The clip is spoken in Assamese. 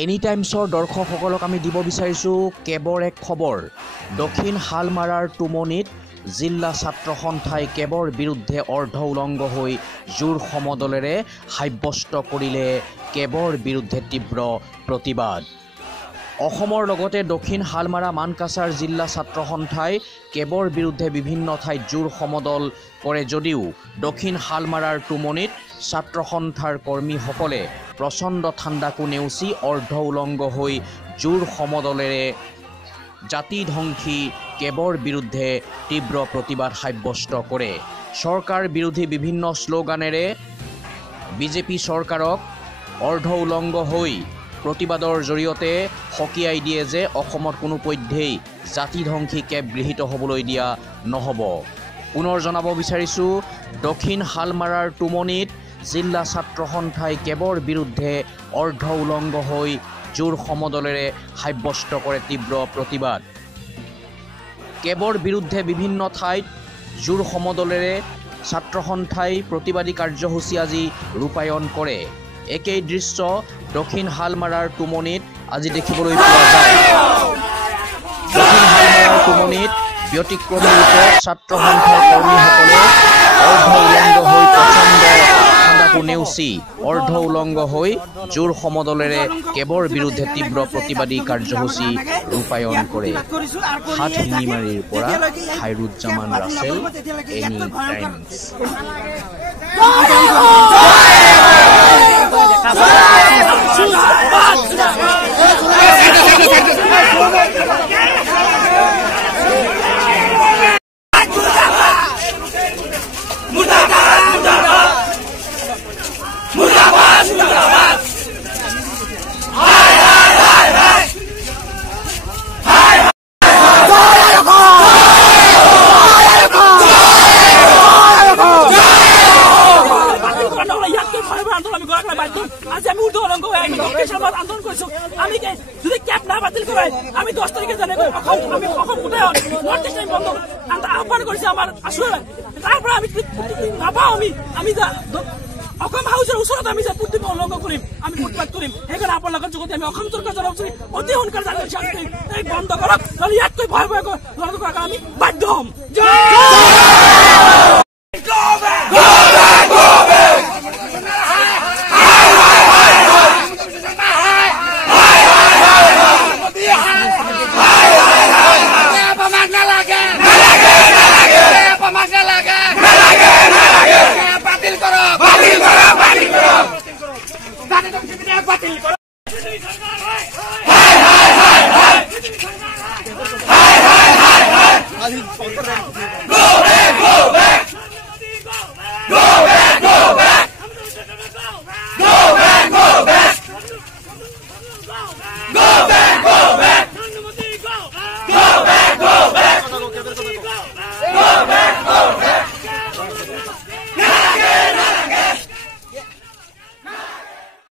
এনি টাইমছৰ দৰ্শকসকলক আমি দিব বিচাৰিছোঁ কেবৰ এক খবৰ। দক্ষিণ হালমাৰাৰ টুমনিত জিলা ছাত্ৰ সন্থাই কেবৰ বিৰুদ্ধে অৰ্ধ উলংগ হৈ জোৰ সমদলেৰে সাব্যস্ত কৰিলে কেবৰ বিৰুদ্ধে তীব্ৰ প্ৰতিবাদ। অসমৰ লগতে দক্ষিণ হালমাৰা মানকাছাৰ জিলা ছাত্ৰ সন্থাই কেবৰ বিৰুদ্ধে বিভিন্ন ঠাইত জোৰ সমদল কৰে যদিও দক্ষিণ হালমাৰাৰ টুমনিত ছাত্ৰ সন্থাৰ কৰ্মীসকলে প্ৰচণ্ড ঠাণ্ডাকো নেওচি অৰ্ধ উলংগ হৈ জোৰ সমদলেৰে জাতিধ্বংসী কেবৰ বিৰুদ্ধে তীব্ৰ প্ৰতিবাদ সাব্যস্ত কৰে। চৰকাৰ বিৰোধী বিভিন্ন শ্লোগানেৰে বিজেপি চৰকাৰক অৰ্ধ উলংগ হৈ প্ৰতিবাদৰ জৰিয়তে সকীয়াই দিয়ে যে অসমত কোনো পধ্যেই জাতিধ্বংসী কেব গৃহীত হ'বলৈ দিয়া নহ'ব। পুনৰ জনাব বিচাৰিছোঁ, দক্ষিণ হালমাৰাৰ টুমনিত জিলা ছাত্ৰ সন্থাই কেবৰ বিৰুদ্ধে অৰ্ধ উলংগ হৈ জোৰ সমদলেৰে সাব্যস্ত কৰে তীব্ৰ প্ৰতিবাদ। কেবৰ বিৰুদ্ধে বিভিন্ন ঠাইত জোৰ সমদলেৰে ছাত্ৰ সন্থাই প্ৰতিবাদী কাৰ্যসূচী আজি ৰূপায়ণ কৰে। একেই দৃশ্য দক্ষিণ হালমাৰাৰ টুমনিত আজি দেখিবলৈ পোৱা যায়। দক্ষিণ হালমাৰাৰ টুমনিত ব্যতিক্ৰমী ৰূপত ছাত্ৰ সন্থাৰ কৰ্মীসকলে অৰ্ধ উলংগ হৈ প্ৰচণ্ড ঠাণ্ডাকো নেওচি অৰ্ধ উলংগ হৈ জোৰ সমদলেৰে কেবৰ বিৰুদ্ধে তীব্ৰ প্ৰতিবাদী কাৰ্যসূচী ৰূপায়ণ কৰে। হাতশিঙিমাৰীৰ পৰা খাইৰুজ্জামান ৰাছেল, এনি টাইমছ। আজি আমি উৰ্ধ উলংগ হৈ আন্দোলন কৰিছো। আমি যদি কেব না বাতিল কৰে আমি 10 তাৰিখে যেনেকৈ অসম গোটেই নৰ্থ ইষ্ট বন্ধ আহ্বান কৰিছে আমাৰ আচুৰে, তাৰ পৰা আমি নাপাওঁ। আমি অসম হাউচৰ ওচৰত আমি যে প্ৰতিবাদ উলংঘ কৰিম, আমি প্ৰতিবাদ কৰিম। সেইকাৰণে আপোনাৰ লগত যুগতে আমি অসম চৰকাৰ জনাবচোন অতি সোনকালে এই বন্ধ কৰক, নহ'লে ইয়াতকৈ ভয় কৰাৰ আমি বাধ্য হ'ম।